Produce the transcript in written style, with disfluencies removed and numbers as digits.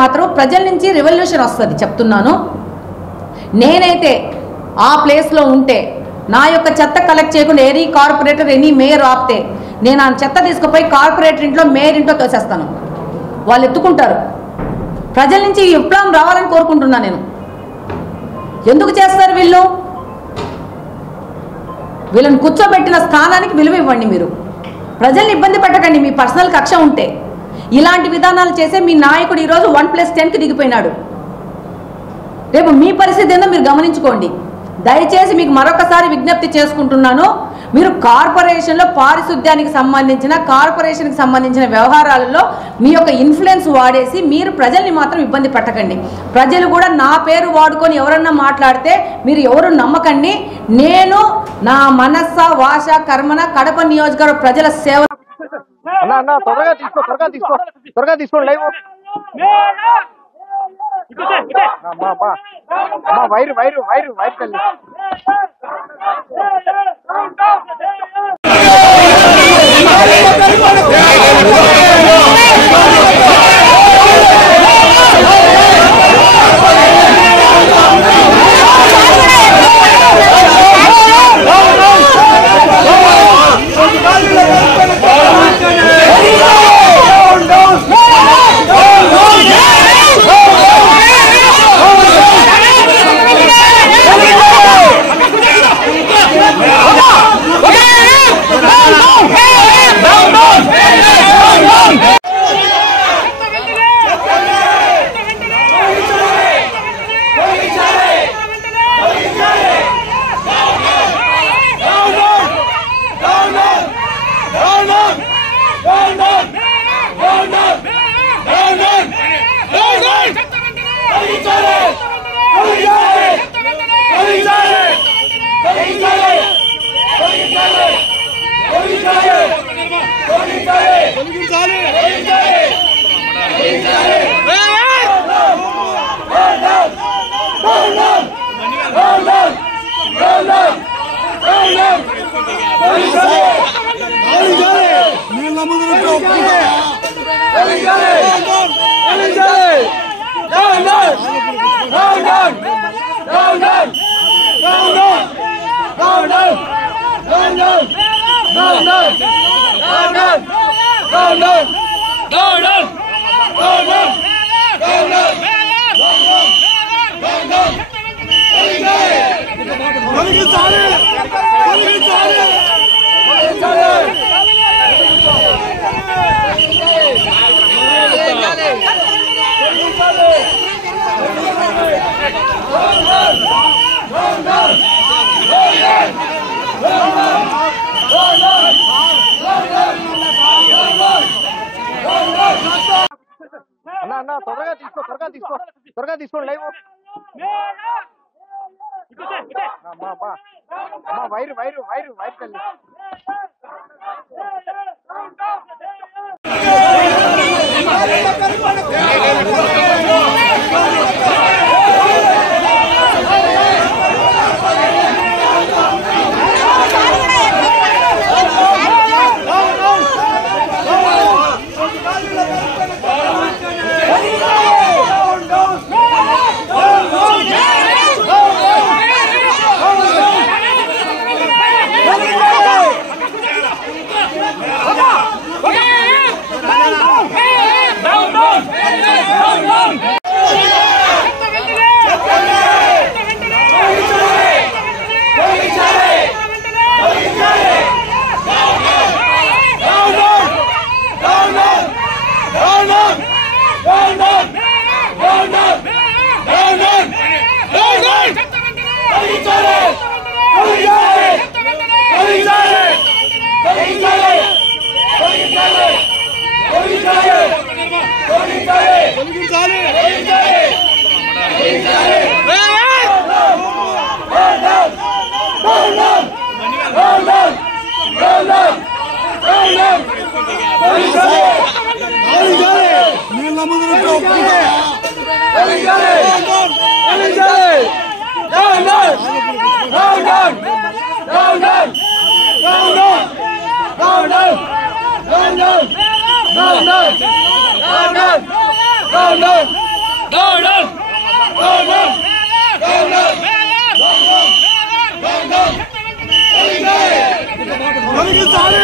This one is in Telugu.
మాత్రం ప్రజల నుంచి రెవల్యూషన్ వస్తుంది చెప్తున్నాను. నేనైతే ఆ ప్లేస్లో ఉంటే నా యొక్క చెత్త కలెక్ట్ చేయకుండా ఎనీ కార్పొరేటర్ ఎనీ మేయర్ ఆపితే నేను ఆ చెత్త తీసుకుపోయి కార్పొరేటర్ ఇంట్లో మేయర్ ఇంట్లో తోసేస్తాను. వాళ్ళు ఎత్తుకుంటారు. ప్రజల నుంచి ఈ విప్లవం రావాలని కోరుకుంటున్నా నేను. ఎందుకు చేస్తారు వీళ్ళు? వీళ్ళని కూర్చోబెట్టిన స్థానానికి విలువ ఇవ్వండి. మీరు ప్రజల్ని ఇబ్బంది పెట్టకండి. మీ పర్సనల్ కక్ష ఉంటే ఇలాంటి విధానాలు చేసే మీ నాయకుడు ఈరోజు 1+10కి దిగిపోయినాడు. రేపు మీ పరిస్థితి ఏందో మీరు గమనించుకోండి. దయచేసి మీకు మరొకసారి విజ్ఞప్తి చేసుకుంటున్నాను. మీరు కార్పొరేషన్లో పారిశుద్ధ్యానికి సంబంధించిన వ్యవహారాలలో మీ యొక్క ఇన్ఫ్లుయెన్స్ వాడేసి మీరు ప్రజల్ని మాత్రం ఇబ్బంది పెట్టకండి. ప్రజలు కూడా నా పేరు వాడుకొని ఎవరన్నా మాట్లాడితే మీరు ఎవరు నమ్మకండి. నేను నా మనస్స వాచ కర్మన కడప నియోజకవర్గ ప్రజల సేవ త్వరగా తీసుకోండి లైవ్ వైరు తల్లి త్వరగా తీసుకోండి లైవ్ వైరు తల్లి No! తొలగించాలి